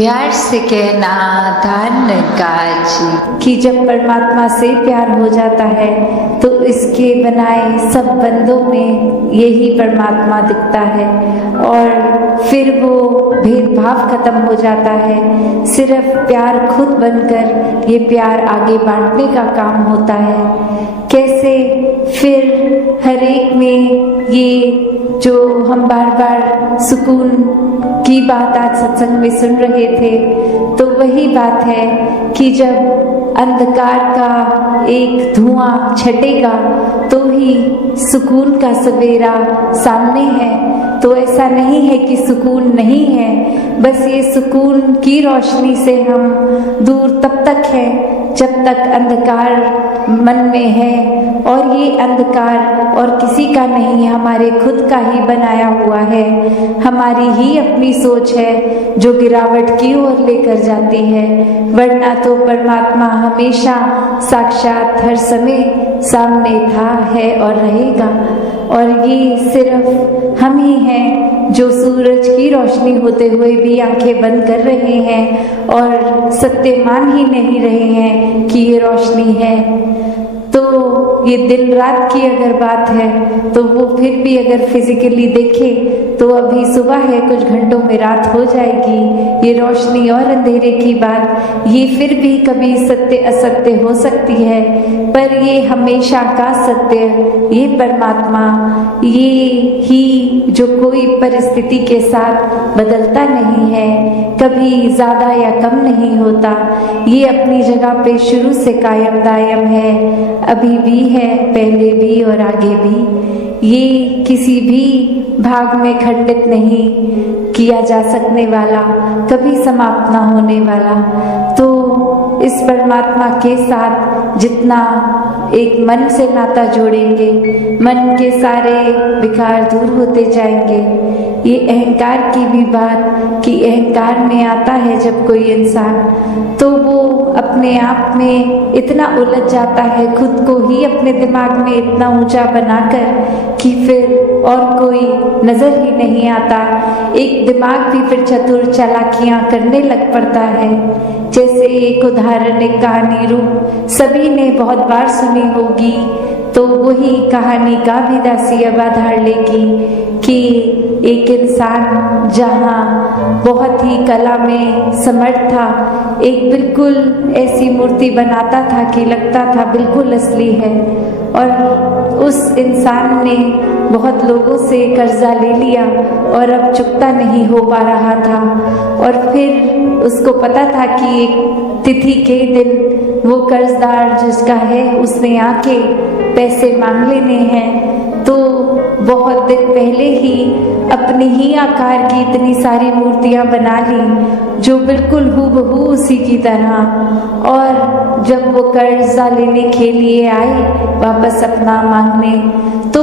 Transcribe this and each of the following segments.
प्यार से कहना धन काज कि जब परमात्मा से प्यार हो जाता है तो इसके बनाए सब बंदों में यही परमात्मा दिखता है और फिर वो भेदभाव खत्म हो जाता है। सिर्फ प्यार खुद बनकर ये प्यार आगे बांटने का काम होता है। कैसे फिर हर एक में ये जो हम बार बार सुकून की बात आज सत्संग में सुन रहे थे, तो वही बात है कि जब अंधकार का एक धुआं छटेगा तो ही सुकून का सवेरा सामने है। तो ऐसा नहीं है कि सुकून नहीं है, बस ये सुकून की रोशनी से हम दूर तब तक है जब तक अंधकार मन में है, और ये अंधकार और किसी का नहीं, हमारे खुद का ही बनाया हुआ है। हमारी ही अपनी सोच है जो गिरावट की ओर लेकर जाती है, वरना तो परमात्मा हमेशा साक्षात हर समय सामने था, है और रहेगा। और ये सिर्फ हम ही हैं जो सूरज की रोशनी होते हुए भी आंखें बंद कर रहे हैं और सत्य मान ही नहीं रहे हैं कि ये रोशनी है। तो ये दिन रात की अगर बात है तो वो फिर भी अगर फिजिकली देखे तो अभी सुबह है, कुछ घंटों में रात हो जाएगी। ये रोशनी और अंधेरे की बात, ये फिर भी कभी सत्य असत्य हो सकती है, पर ये हमेशा का सत्य, ये परमात्मा, ये ही जो कोई परिस्थिति के साथ बदलता नहीं है, कभी ज्यादा या कम नहीं होता, ये अपनी जगह पे शुरू से कायम दायम है, अभी भी है, पहले भी और आगे भी। ये किसी भी भाग में खंडित नहीं किया जा सकने वाला, कभी समाप्त ना होने वाला। तो इस परमात्मा के साथ जितना एक मन से नाता जोड़ेंगे, मन के सारे विकार दूर होते जाएंगे। ये अहंकार की भी बात कि अहंकार में आता है जब कोई इंसान, तो वो अपने आप में इतना उलझ जाता है, खुद को ही अपने दिमाग में इतना ऊंचा बनाकर कि फिर और कोई नजर ही नहीं आता। एक दिमाग भी फिर चतुर चालाकियां करने लग पड़ता है। जैसे एक उदाहरण, एक कहानी रूप सभी ने बहुत बार सुनी होगी, तो वही कहानी का भी दासी अब आधार लेगी कि एक इंसान जहाँ बहुत ही कला में समर्थ था, एक बिल्कुल ऐसी मूर्ति बनाता था कि लगता था बिल्कुल असली है, और उस इंसान ने बहुत लोगों से कर्जा ले लिया और अब चुकता नहीं हो पा रहा था। और फिर उसको पता था कि एक तिथि के दिन वो कर्जदार जिसका है उसने आके पैसे मांग लेने हैं, तो बहुत दिन पहले ही अपने ही आकार की इतनी सारी मूर्तियां बना ली जो बिल्कुल हूबहू उसी की तरह। और जब वो कर्जा लेने के लिए आए वापस अपना मांगने, तो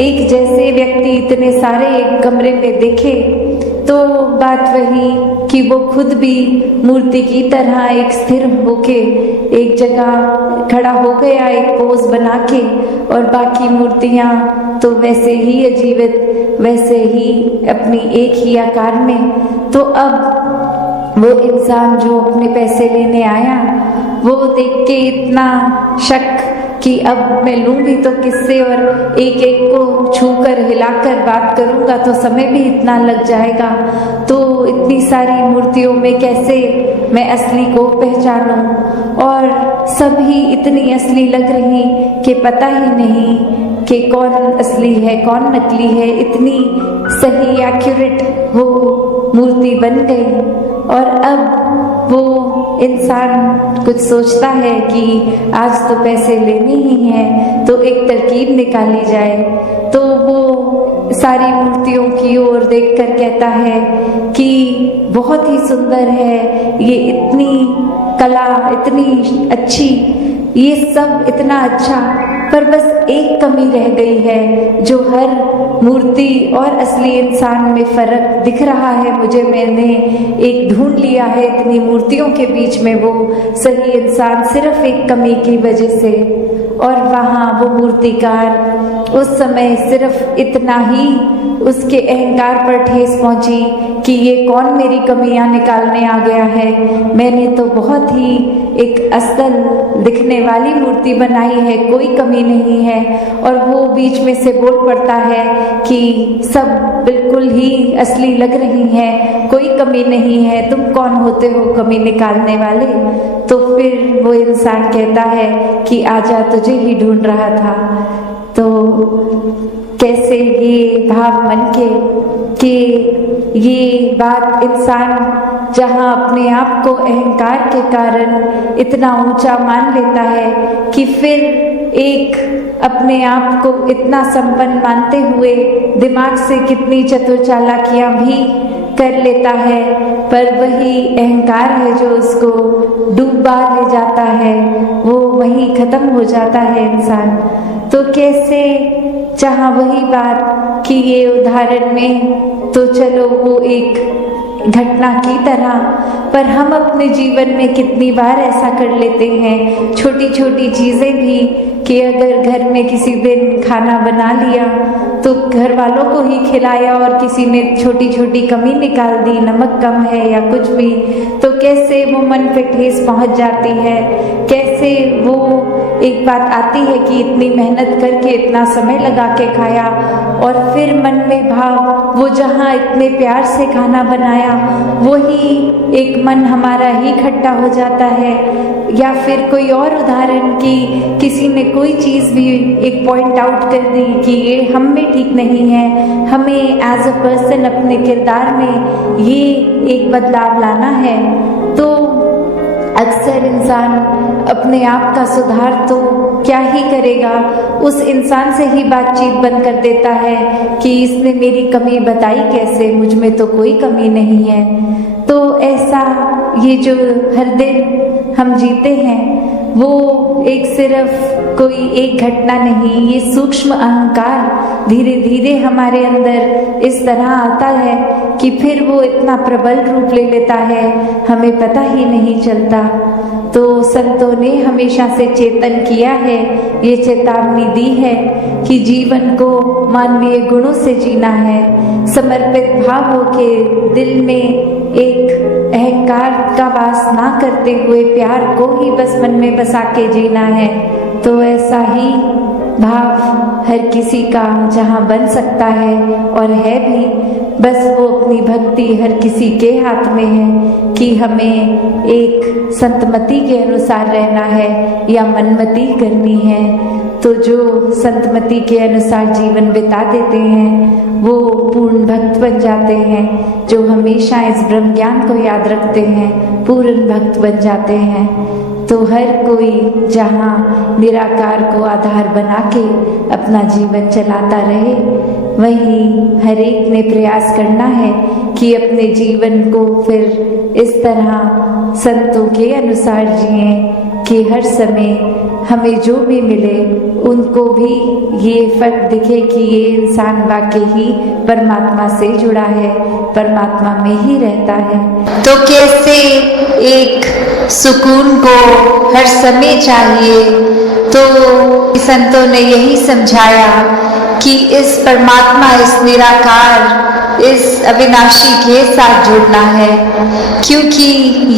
एक जैसे व्यक्ति इतने सारे एक कमरे में दिखे, तो बात वही कि वो खुद भी मूर्ति की तरह एक स्थिर होके एक जगह खड़ा हो गया, एक पोज बना के, और बाकी मूर्तियां तो वैसे ही अजीवित, वैसे ही अपनी एक ही आकार में। तो अब वो इंसान जो अपने पैसे लेने आया, वो देख के इतना शक कि अब मैं लूं भी तो किससे, और एक एक को छूकर हिलाकर बात करूंगा तो समय भी इतना लग जाएगा, तो इतनी सारी मूर्तियों में कैसे मैं असली को पहचानूं। और सब ही इतनी असली लग रही कि पता ही नहीं कि कौन असली है कौन नकली है। इतनी सही एक्यूरेट वो मूर्ति बन गई। और अब वो इंसान कुछ सोचता है कि आज तो पैसे लेने ही हैं, तो एक तरकीब निकाली जाए। तो वो सारी मूर्तियों की ओर देखकर कहता है कि बहुत ही सुंदर है, ये इतनी कला इतनी अच्छी, ये सब इतना अच्छा, पर बस एक कमी रह गई है जो हर मूर्ति और असली इंसान में फर्क दिख रहा है मुझे। मैंने एक ढूंढ लिया है इतनी मूर्तियों के बीच में वो सही इंसान, सिर्फ एक कमी की वजह से। और वहाँ वो मूर्तिकार उस समय सिर्फ इतना ही उसके अहंकार पर ठेस पहुंची कि ये कौन मेरी कमियां निकालने आ गया है। मैंने तो बहुत ही एक असल दिखने वाली मूर्ति बनाई है, कोई कमी नहीं है। और वो बीच में से बोल पड़ता है कि सब बिल्कुल ही असली लग रही हैं, कोई कमी नहीं है, तुम कौन होते हो कमी निकालने वाले। तो फिर वो इंसान कहता है कि आजा तुझे ही ढूंढ रहा था। तो कैसे ये भाव मन के कि ये बात इंसान जहाँ अपने आप को अहंकार के कारण इतना ऊंचा मान लेता है कि फिर एक अपने आप को इतना संपन्न मानते हुए दिमाग से कितनी चतुर चालाकियां भी कर लेता है, पर वही अहंकार है जो उसको डूबा ले जाता है, वो वही खत्म हो जाता है इंसान। तो कैसे जहाँ वही बात कि ये उदाहरण में तो चलो वो एक घटना की तरह, पर हम अपने जीवन में कितनी बार ऐसा कर लेते हैं, छोटी छोटी चीज़ें भी कि अगर घर में किसी दिन खाना बना लिया तो घर वालों को ही खिलाया और किसी ने छोटी छोटी कमी निकाल दी, नमक कम है या कुछ भी, तो कैसे वो मन पे ठेस पहुंच जाती है। कैसे वो एक बात आती है कि इतनी मेहनत करके इतना समय लगा के खाया और फिर मन में भाव वो जहाँ इतने प्यार से खाना बनाया वही एक मन हमारा ही खट्टा हो जाता है। या फिर कोई और उदाहरण कि किसी ने कोई चीज़ भी एक पॉइंट आउट कर दी कि ये हम में ठीक नहीं है, हमें एज अ पर्सन अपने किरदार में ये एक बदलाव लाना है। तो अक्सर इंसान अपने आप का सुधार तो क्या ही करेगा, उस इंसान से ही बातचीत बंद कर देता है कि इसने मेरी कमी बताई कैसे, मुझ में तो कोई कमी नहीं है। तो ऐसा ये जो हर दिन हम जीते हैं वो एक सिर्फ कोई एक घटना नहीं, ये सूक्ष्म अहंकार धीरे धीरे हमारे अंदर इस तरह आता है कि फिर वो इतना प्रबल रूप ले लेता है, हमें पता ही नहीं चलता। तो संतों ने हमेशा से चेतन किया है, ये चेतावनी दी है कि जीवन को मानवीय गुणों से जीना है, समर्पित भाव होके दिल में एक अहंकार का वास ना करते हुए प्यार को ही बस मन में बसा के जीना है। तो ऐसा ही भाव हर किसी का जहाँ बन सकता है और है भी, बस वो अपनी भक्ति हर किसी के हाथ में है कि हमें एक संतमति के अनुसार रहना है या मनमति करनी है। तो जो संतमति के अनुसार जीवन बिता देते हैं वो पूर्ण भक्त बन जाते हैं, जो हमेशा इस ब्रह्म ज्ञान को याद रखते हैं पूर्ण भक्त बन जाते हैं। तो हर कोई जहाँ निराकार को आधार बना के अपना जीवन चलाता रहे, वहीं हर एक ने प्रयास करना है कि अपने जीवन को फिर इस तरह संतों के अनुसार जिएं कि हर समय हमें जो भी मिले उनको भी ये फर्क दिखे कि ये इंसान वाकई ही परमात्मा से जुड़ा है, परमात्मा में ही रहता है। तो कैसे एक सुकून को हर समय चाहिए, तो संतों ने यही समझाया कि इस परमात्मा, इस निराकार, इस अविनाशी के साथ जुड़ना है, क्योंकि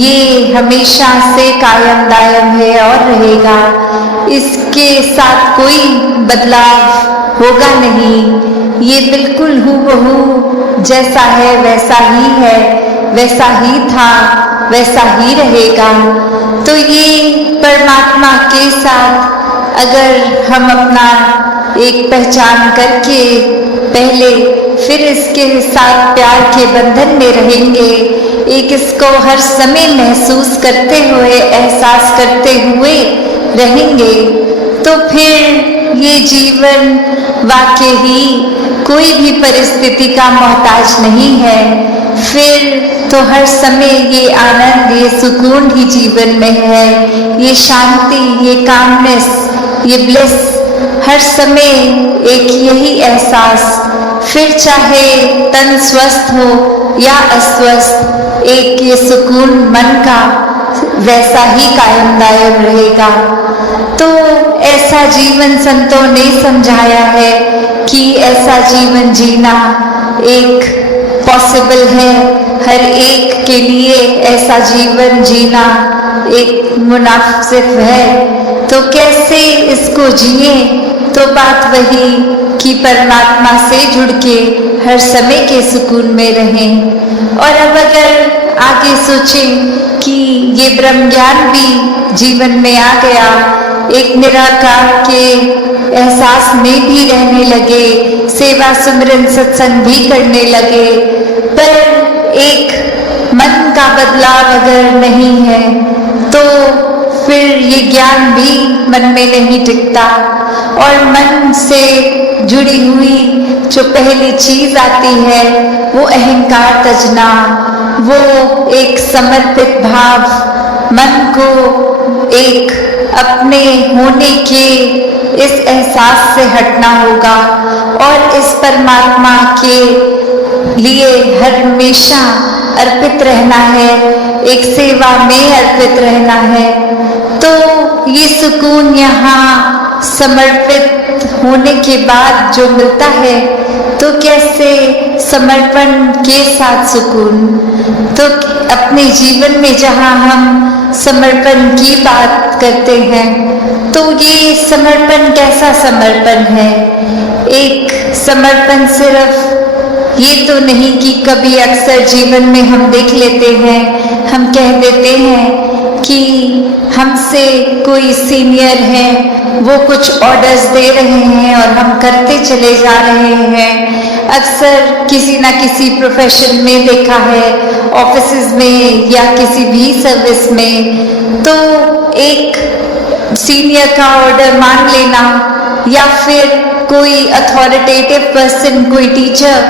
ये हमेशा से कायम दायम है और रहेगा, इसके साथ कोई बदलाव होगा नहीं, ये बिल्कुल हूबहू जैसा है वैसा ही है, वैसा ही था वैसा ही रहेगा। तो ये परमात्मा के साथ अगर हम अपना एक पहचान करके पहले फिर इसके साथ प्यार के बंधन में रहेंगे, एक इसको हर समय महसूस करते हुए, एहसास करते हुए रहेंगे, तो फिर ये जीवन वाकई ही कोई भी परिस्थिति का मोहताज नहीं है। फिर तो हर समय ये आनंद, ये सुकून ही जीवन में है, ये शांति, ये कामनेस, ये ब्लिस, हर समय एक यही एहसास, फिर चाहे तन स्वस्थ हो या अस्वस्थ, एक ये सुकून मन का वैसा ही कायम दायम रहेगा। तो ऐसा जीवन संतों ने समझाया है कि ऐसा जीवन जीना एक पॉसिबल है हर एक के लिए ऐसा जीवन जीना एक मुनासिब है, तो कैसे इसको जिए? तो बात वही कि परमात्मा से जुड़ के हर समय के सुकून में रहें। और अब अगर आगे सोचें कि ये ब्रह्म ज्ञान भी जीवन में आ गया, एक निराकार के एहसास में भी रहने लगे, सेवा सुमरन सत्संग भी करने लगे, पर एक मन का बदलाव अगर नहीं है तो फिर ये ज्ञान भी मन में नहीं टिकता। और मन से जुड़ी हुई जो पहली चीज आती है वो अहंकार तजना, वो एक समर्पित भाव, मन को एक अपने होने के इस एहसास से हटना होगा और इस परमात्मा के लिए हर हमेशा अर्पित रहना है, एक सेवा में अर्पित रहना है। तो ये सुकून यहाँ समर्पित होने के बाद जो मिलता है, तो कैसे समर्पण के साथ सुकून? तो अपने जीवन में जहाँ हम समर्पण की बात करते हैं, तो ये समर्पण कैसा समर्पण है? एक समर्पण सिर्फ ये तो नहीं कि कभी अक्सर जीवन में हम देख लेते हैं, हम कह देते हैं कि हमसे कोई सीनियर है, वो कुछ ऑर्डर्स दे रहे हैं और हम करते चले जा रहे हैं। अक्सर किसी ना किसी प्रोफेशन में देखा है, ऑफिसेज में या किसी भी सर्विस में, तो एक सीनियर का ऑर्डर मान लेना या फिर कोई अथॉरिटेटिव पर्सन, कोई टीचर,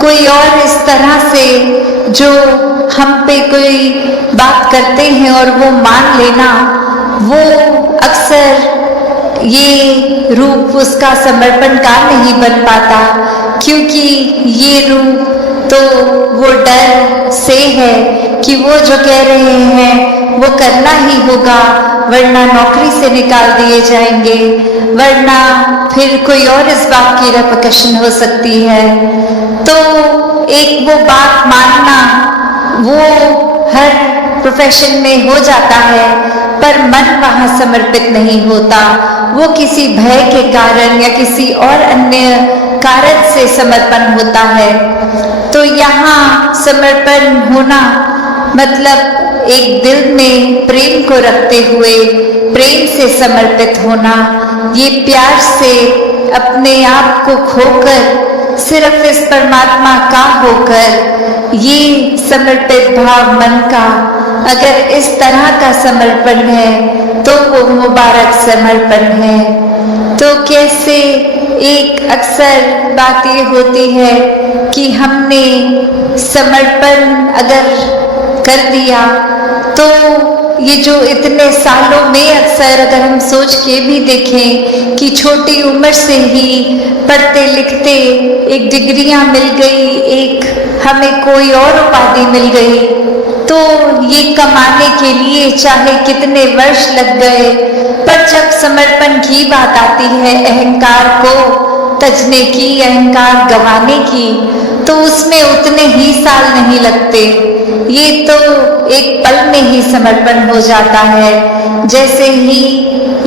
कोई और इस तरह से जो हम पे कोई बात करते हैं और वो मान लेना, वो अक्सर ये रूप उसका समर्पण का नहीं बन पाता, क्योंकि ये रूप तो वो डर से है कि वो जो कह रहे हैं वो करना ही होगा, वरना नौकरी से निकाल दिए जाएंगे, वरना फिर कोई और इस बात की रेपरकशन हो सकती है। तो एक वो बात मानना वो हर प्रोफेशन में हो जाता है, पर मन वहाँ समर्पित नहीं होता, वो किसी भय के कारण या किसी और अन्य कारण से समर्पण होता है। तो यहाँ समर्पण होना मतलब एक दिल में प्रेम को रखते हुए प्रेम से समर्पित होना, ये प्यार से अपने आप को खोकर सिर्फ इस परमात्मा का होकर, ये समर्पित भाव मन का अगर इस तरह का समर्पण है तो वो मुबारक समर्पण है। तो कैसे एक अक्सर बात ये होती है कि हमने समर्पण अगर कर दिया तो ये जो इतने सालों में अक्सर अगर हम सोच के भी देखें कि छोटी उम्र से ही पढ़ते लिखते एक डिग्रियां मिल गई, एक हमें कोई और उपाधि मिल गई, तो ये कमाने के लिए चाहे कितने वर्ष लग गए, पर जब समर्पण की बात आती है, अहंकार को तजने की, अहंकार गंवाने की, तो उसमें उतने ही साल नहीं लगते, ये तो एक पल में ही समर्पण हो जाता है। जैसे ही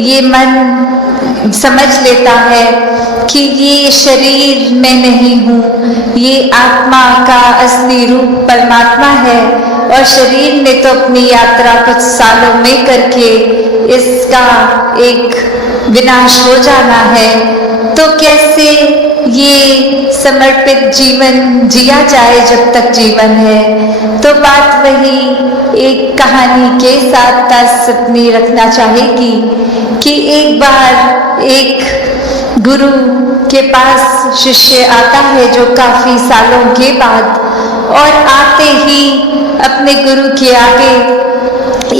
ये मन समझ लेता है कि ये शरीर में नहीं हूँ, ये आत्मा का असली रूप परमात्मा है और शरीर ने तो अपनी यात्रा कुछ सालों में करके इसका एक विनाश हो जाना है, तो कैसे ये समर्पित जीवन जिया जाए जब तक जीवन है। तो बात वही एक कहानी के साथ तासपनी रखना चाहेगी कि एक बार एक गुरु के पास शिष्य आता है जो काफी सालों के बाद, और आते ही अपने गुरु के आगे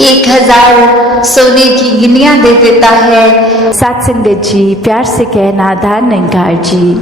1000 सोने की गिनियां दे देता है। साथ संगत जी, प्यार से कहना, धान निंगार जी।